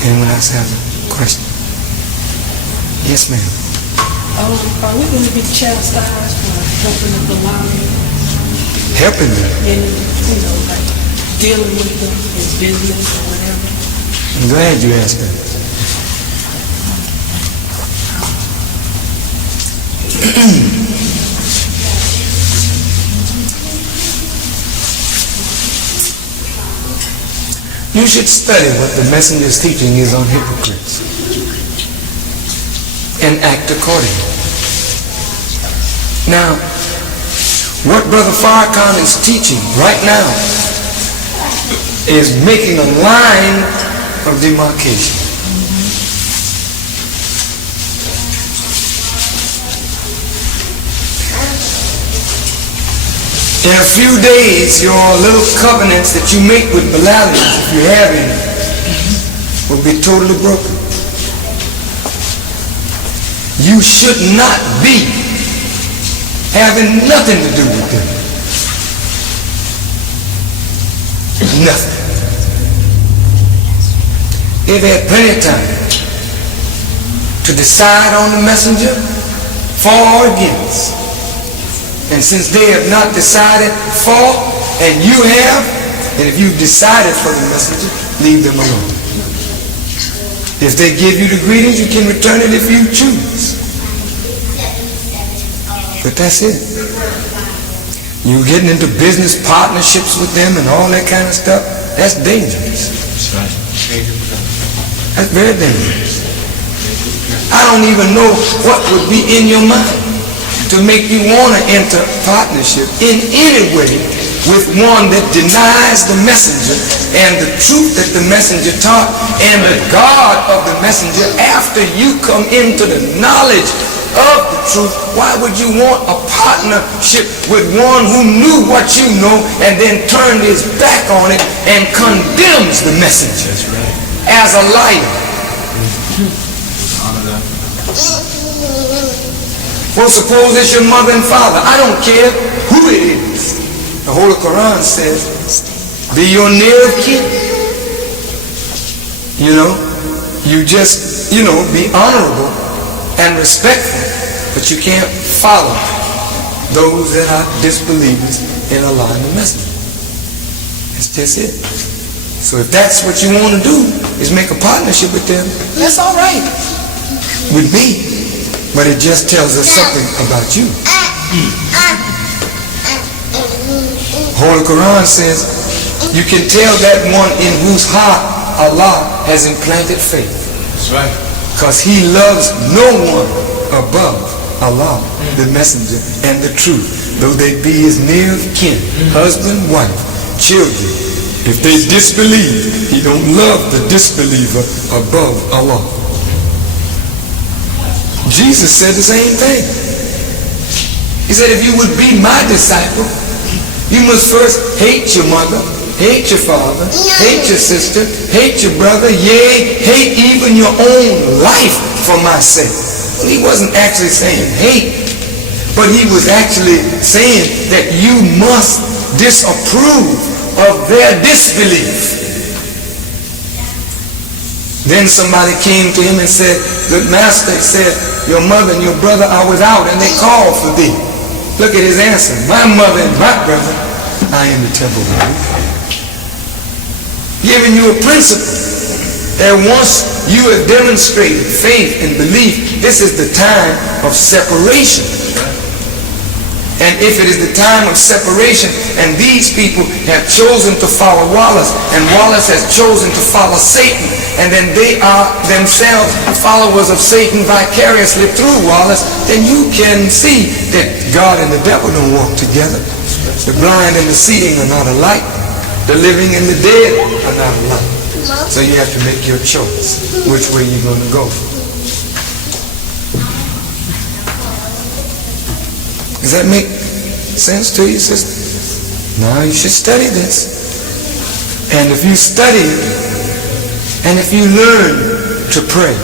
Anyone else has a question? Yes, ma'am. Are we going to be chastised for helping the belonging? Helping them? And, like dealing with them in business or whatever? I'm glad you asked that. You should study what the messenger's teaching is on hypocrites and act accordingly. Now, what Brother Farrakhan is teaching right now is making a line of demarcation. In a few days, your little covenants that you make with Balaams, if you have any, will be totally broken. You should not be having nothing to do with them. Nothing. They've had plenty of time to decide on the messenger for or against. And since they have not decided for, and you have, and if you've decided for the messenger, leave them alone. If they give you the greetings, you can return it if you choose. But that's it. You're getting into business partnerships with them and all that kind of stuff. That's dangerous. That's right. That's very dangerous. I don't even know what would be in your mind to make you want to enter partnership in any way with one that denies the messenger and the truth that the messenger taught and the God of the messenger after you come into the knowledge of the truth. Why would you want a partnership with one who knew what you know and then turned his back on it and condemns the messenger as a liar? Well, suppose it's your mother and father. I don't care who it is. The Holy Quran says, be your near kin. You just, be honorable and respectful, but you can't follow those that are disbelievers in Allah and the Messenger. That's just it. So if that's what you want to do, is make a partnership with them, that's all right with me. But it just tells us something about you. Holy Quran says, you can tell that one in whose heart Allah has implanted faith. That's right. Because he loves no one above Allah, the messenger, and the truth, though they be his near kin, husband, wife, children. If they disbelieve, he don't love the disbeliever above Allah. Jesus said the same thing. He said, if you would be my disciple, you must first hate your mother, hate your father, hate your sister, hate your brother, yea, hate even your own life for my sake. Well, he wasn't actually saying hate, but he was actually saying that you must disapprove of their disbelief. Then somebody came to him and said, good master, he said, your mother and your brother are without and they call for thee. Look at his answer. My mother and my brother are in the temple of God. Giving you a principle that once you have demonstrated faith and belief, this is the time of separation. And if it is the time of separation and these people have chosen to follow Wallace and Wallace has chosen to follow Satan, and then they are themselves followers of Satan vicariously through Wallace, then you can see that God and the devil don't walk together. The blind and the seeing are not alike. The living and the dead are not alike. So you have to make your choice which way you're going to go. Does that make sense to you, sister? Now you should study this. And if you study it, and if you learn to pray,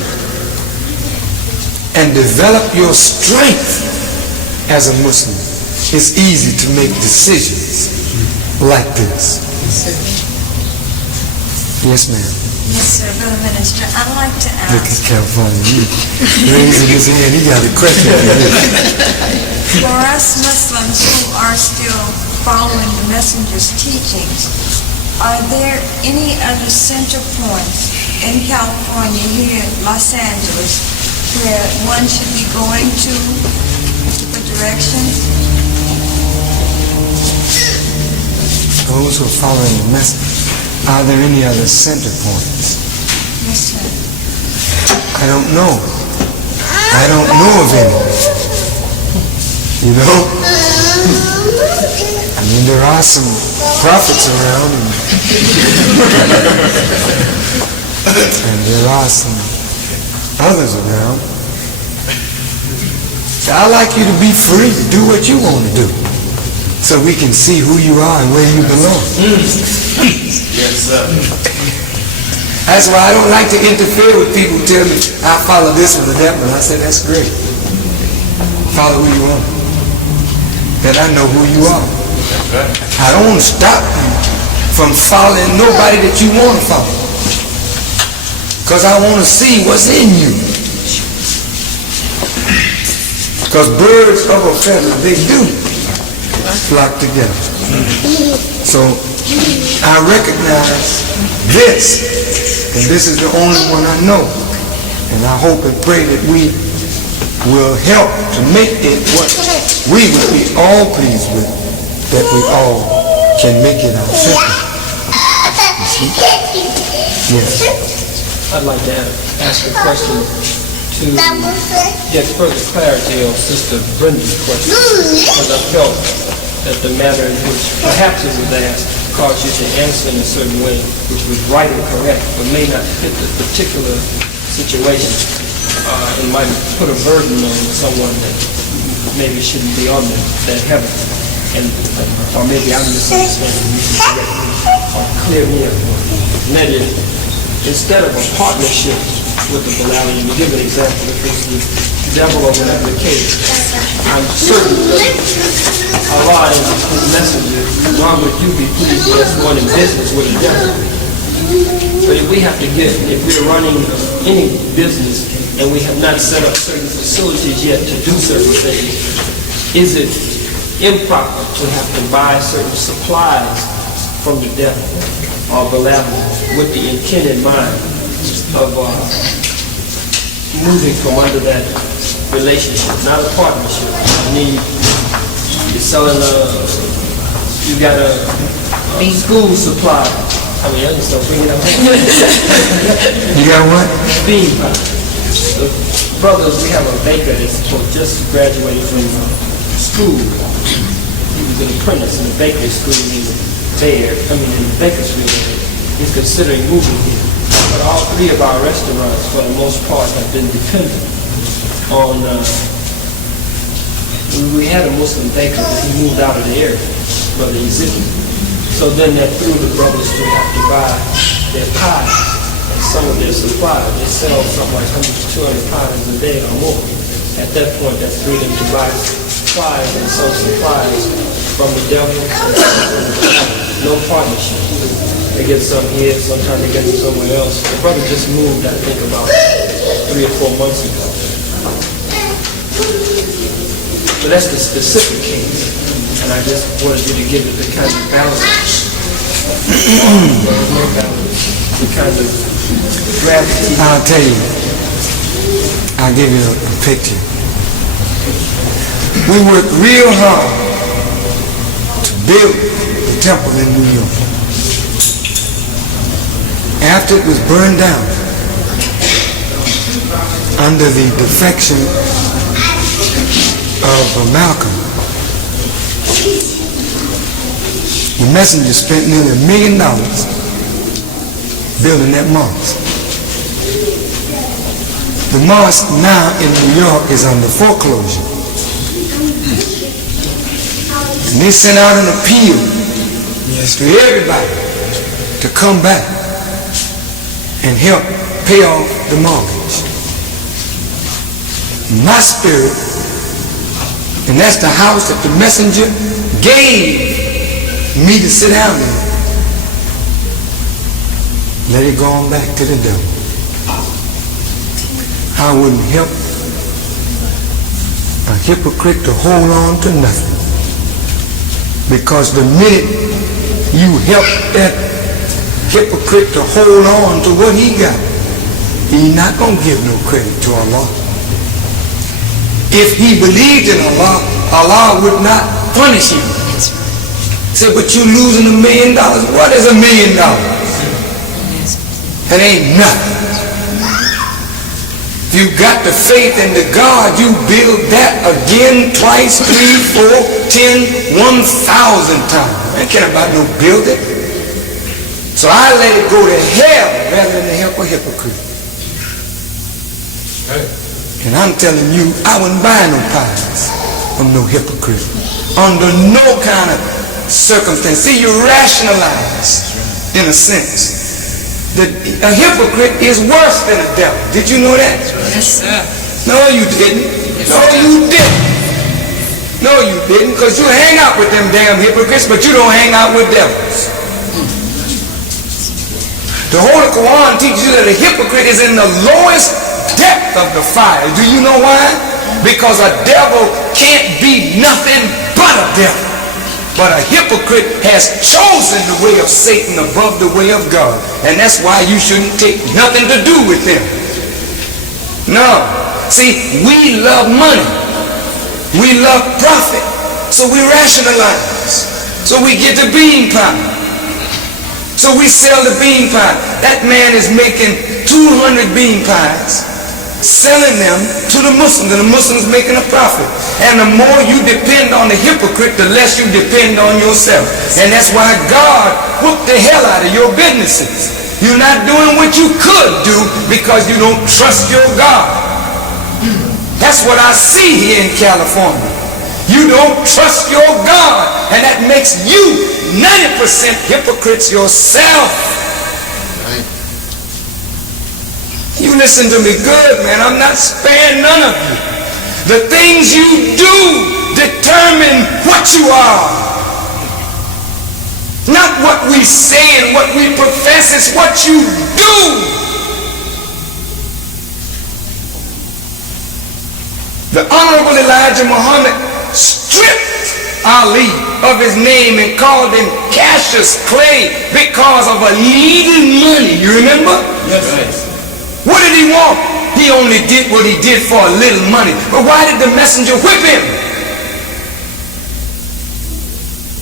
and develop your strength as a Muslim, it's easy to make decisions like this. Yes, ma'am. Yes, sir, Brother Minister. I'd like to Look at ask, California. He raising his hand. He got a question for you. for us Muslims who are still following the Messenger's teachings, are there any other center points in California, here in Los Angeles, where one should be going to for directions? Those who are following the message, are there any other center points? Yes, sir. I don't know. I don't know of any. You know? I mean, there are some prophets around, and there are some others around. So I like you to be free to do what you want to do, so we can see who you are and where you belong. Yes, sir. That's why I don't like to interfere with people who tell me, I follow this one or that one. I say, that's great. Follow who you are. Then I know who you are. I don't want to stop you from following nobody that you want to follow. Because I want to see what's in you. Because birds of a feather, they do flock together. So I recognize this, and this is the only one I know. And I hope and pray that we will help to make it what we will be all pleased with, that we all can make it ourselves. Yes. I'd like to ask a question to get further clarity on Sister Brenda's question, because I felt that the matter in which perhaps it was asked caused you to answer in a certain way, which was right and correct, but may not fit the particular situation. It might put a burden on someone that maybe shouldn't be on that heaven. Or maybe I'm misunderstanding. You can correct me or clear me up. And that is, instead of a partnership with the Balaam, you give an example, if it's the devil or whatever the case, I'm certain that Allah and His messenger, why would you be pleased with us going in business with the devil? But if we have to if we're running any business and we have not set up certain facilities yet to do certain things, is it improper to have to buy certain supplies from the devil or Balaam with the intent in mind of moving from under that relationship, not a partnership? You're selling you got a school supply. I mean, I just don't bring it up. You got what? Bean pie. Brothers, we have a baker that's just graduated from school. He was an apprentice in the bakery school in Bakersfield. He's considering moving here. But all three of our restaurants, for the most part, have been dependent on, we had a Muslim baker, but he moved out of the area, Brother Ezekiel. So then that threw the brothers to have to buy their pies and some of their supplies. They sell something like 100 to 200 pies a day or more. At that point, that threw them to buy supplies and some supplies from the devil. No partnership. They get some here, sometimes they get them somewhere else. The brother just moved, I think, about 3 or 4 months ago. So that's the specific case. And I just wanted you to give it the kind of balance. The kind of gravity. I'll tell you. I'll give you a picture. We worked real hard to build the temple in New York. After it was burned down, under the defection of Malcolm, the messenger spent nearly $1 million building that mosque. The mosque now in New York is under foreclosure. And they sent out an appeal to everybody to come back and help pay off the mortgage. My spirit, and that's the house that the messenger gave me to sit down in. let it go on back to the devil. I wouldn't help a hypocrite to hold on to nothing. Because the minute you help that hypocrite to hold on to what he got, he's not going to give no credit to Allah. If he believed in Allah, Allah would not punish him. Say, but you losing $1 million. What is $1 million? It ain't nothing. If you got the faith in the God, you build that again, twice, 3, 4, 10, 1,000 times. I ain't care about no building. So I let it go to hell rather than to help a hypocrite. And I'm telling you, I wouldn't buy no pies from no hypocrite under no kind of circumstance. See, you rationalize in a sense that a hypocrite is worse than a devil. Did you know that? Yes, sir. No, you didn't. No, you didn't. No, you didn't, because you hang out with them damn hypocrites, but you don't hang out with devils. The Holy Quran teaches you that a hypocrite is in the lowest depth of the fire. Do you know why? Because a devil can't be nothing but a devil. But a hypocrite has chosen the way of Satan above the way of God. And that's why you shouldn't take nothing to do with them. No. See, we love money. We love profit. So we rationalize. So we get the bean pie. So we sell the bean pie. That man is making 200 bean pies, selling them to the Muslims, and the Muslims making a profit. And the more you depend on the hypocrite, the less you depend on yourself. And that's why God whooped the hell out of your businesses. You're not doing what you could do because you don't trust your God. That's what I see here in California. You don't trust your God, and that makes you 90% hypocrites yourself. You listen to me good, man. I'm not sparing none of you. The things you do determine what you are. Not what we say and what we profess, it's what you do. The Honorable Elijah Muhammad stripped Ali of his name and called him Cassius Clay because of a little money. You remember? Yes. What did he want? He only did what he did for a little money. But why did the messenger whip him?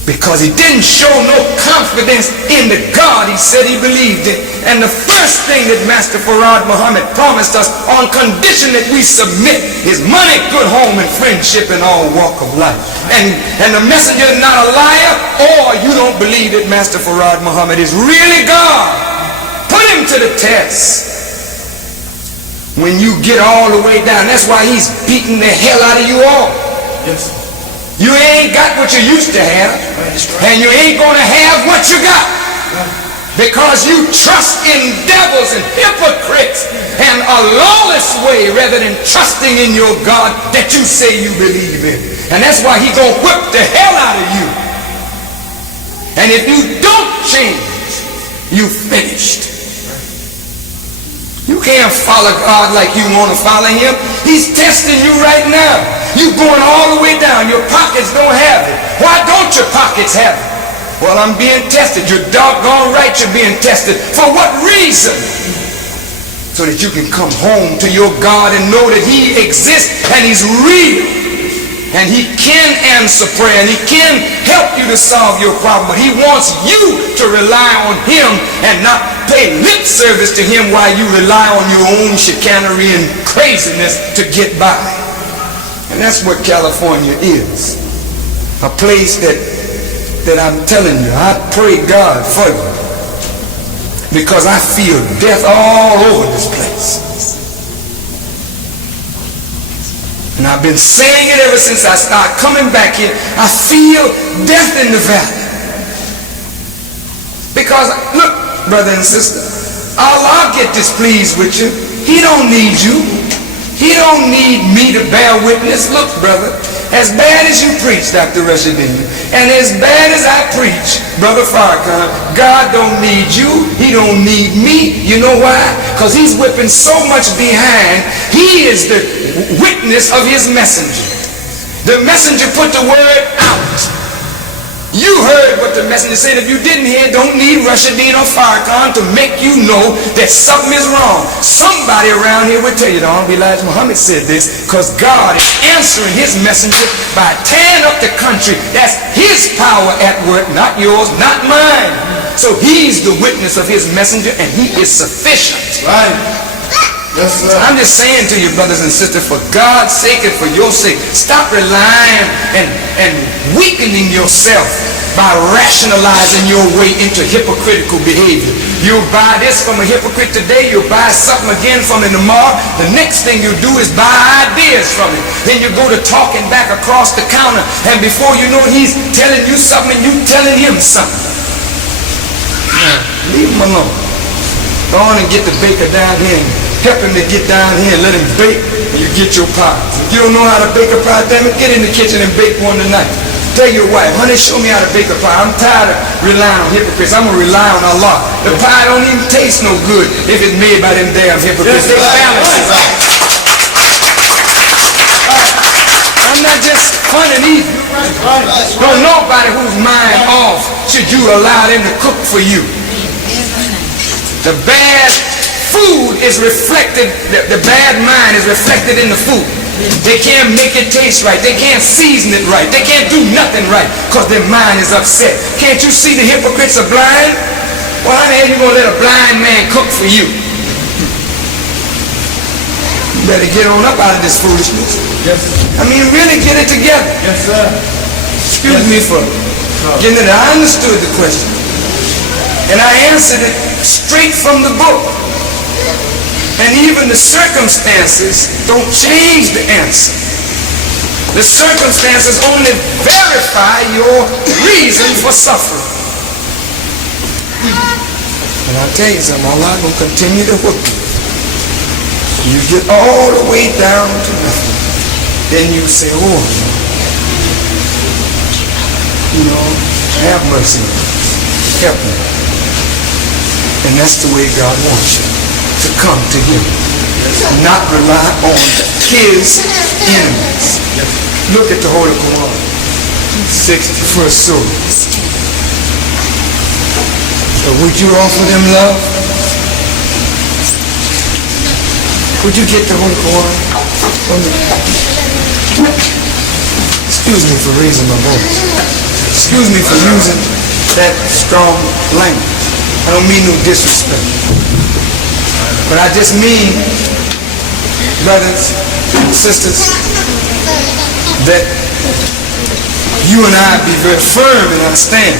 Because he didn't show no confidence in the God he said he believed in. And the first thing that Master Farrakhan Muhammad promised us on condition that we submit is money, good home, and friendship in all walk of life. And the messenger is not a liar, or you don't believe that Master Farrakhan Muhammad is really God. Put him to the test. When you get all the way down, that's why he's beating the hell out of you all. Yes. You ain't got what you used to have, and you ain't going to have what you got, because you trust in devils and hypocrites and a lawless way rather than trusting in your God that you say you believe in. And that's why he's going to whip the hell out of you. And if you don't change, you finished. You can't follow God like you want to follow him. He's testing you right now. You're going all the way down. Your pockets don't have it. Why don't your pockets have it? Well, I'm being tested. You're doggone right you're being tested. For what reason? So that you can come home to your God and know that he exists and he's real. And he can answer prayer and he can help you to solve your problem. But he wants you to rely on him and not pay lip service to him while you rely on your own chicanery and craziness to get by. And that's what California is. A place that I'm telling you, I pray God for you. Because I feel death all over this place. And I've been saying it ever since I started coming back here. I feel death in the valley. Because, look, brother and sister, Allah get displeased with you. He don't need you. He don't need me to bear witness. Look, brother, as bad as you preach, Dr. Rashidin, and as bad as I preach, Brother Farrakhan, God don't need you. He don't need me. You know why? Because he's whipping so much behind. He is the witness of his messenger. The messenger put the word out. You heard what the messenger said. If you didn't hear, don't need Rashidin or Farrakhan to make you know that something is wrong. Somebody around here will tell you, don't be like Muhammad said this, because God is answering his messenger by tearing up the country. That's his power at work, not yours, not mine. So he's the witness of his messenger, and he is sufficient. Right. Yes, sir. I'm just saying to you, brothers and sisters, for God's sake and for your sake, stop relying and weakening yourself by rationalizing your way into hypocritical behavior. You'll buy this from a hypocrite today, you'll buy something again from him tomorrow. The next thing you do is buy ideas from him. Then you go to talking back across the counter, and before you know it, he's telling you something and you telling him something. Leave him alone. Go on and get the baker down here and help him to get down here and let him bake, and you get your pie. If you don't know how to bake a pie, damn it, get in the kitchen and bake one tonight. Tell your wife, honey, show me how to bake a pie. I'm tired of relying on hypocrites. I'm going to rely on Allah. The pie don't even taste no good if it's made by them damn hypocrites. They balance it. I'm not just funny either. Don't nobody whose mind off should you allow them to cook for you. The bad food is reflected, the bad mind is reflected in the food. They can't make it taste right. They can't season it right. They can't do nothing right because their mind is upset. Can't you see the hypocrites are blind? Well, how the hell you going to let a blind man cook for you? You better get on up out of this foolishness. Yes. I mean, really get it together. Yes, sir. Excuse me for getting it. I understood the question. And I answered it straight from the book. And even the circumstances don't change the answer. The circumstances only verify your reason for suffering. And I'll tell you something, Allah will continue to whip you. You get all the way down to nothing. Then you say, oh, you know, have mercy on me. Help me. And that's the way God wants you to come to him. Not rely on his enemies. Look at the Holy Quran. 61st Surah. So would you offer them love? Would you get the Holy Quran? Excuse me for raising my voice. Excuse me for using that strong language. I don't mean no disrespect. But I just mean, brothers and sisters, that you and I be very firm in our stand.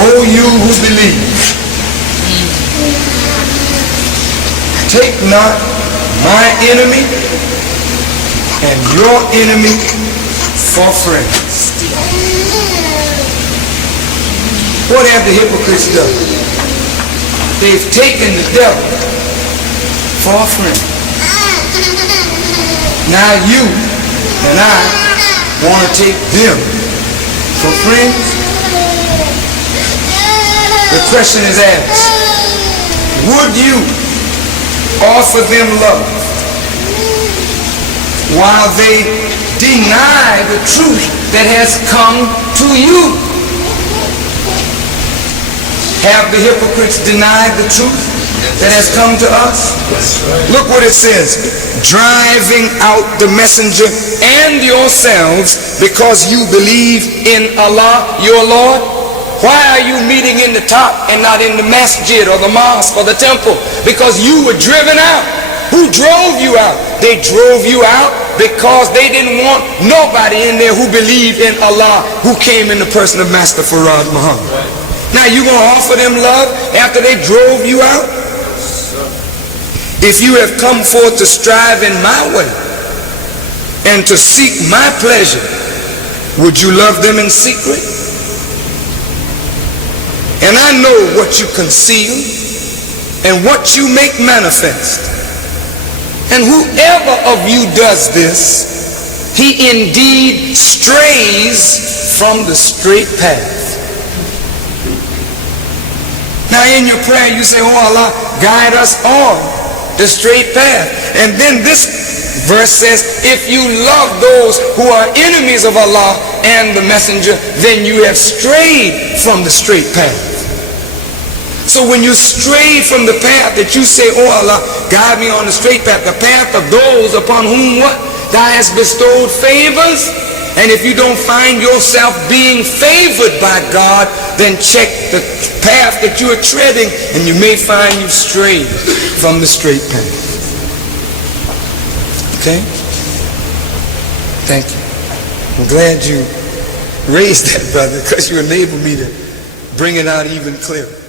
O you who believe, take not my enemy and your enemy for friends. What have the hypocrites done? They've taken the devil for a friend. Now you and I want to take them for friends. The question is asked, would you offer them love while they deny the truth that has come to you? Have the hypocrites denied the truth that has come to us? Look what it says, driving out the messenger and yourselves because you believe in Allah your Lord. Why are you meeting in the top and not in the masjid or the mosque or the temple? Because you were driven out. Who drove you out? They drove you out because they didn't want nobody in there who believed in Allah, who came in the person of Master Farad Muhammad. Now you gonna offer them love after they drove you out? If you have come forth to strive in my way and to seek my pleasure, would you love them in secret? And I know what you conceal and what you make manifest. And whoever of you does this, he indeed strays from the straight path. Now in your prayer you say, oh Allah, guide us on the straight path. And then this verse says, if you love those who are enemies of Allah and the messenger, then you have strayed from the straight path. So when you stray from the path that you say, oh Allah, guide me on the straight path, the path of those upon whom what? Thou hast bestowed favors. And if you don't find yourself being favored by God, then check the path that you are treading and you may find you strayed from the straight path. Okay? Thank you. I'm glad you raised that, brother, because you enabled me to bring it out even clearer.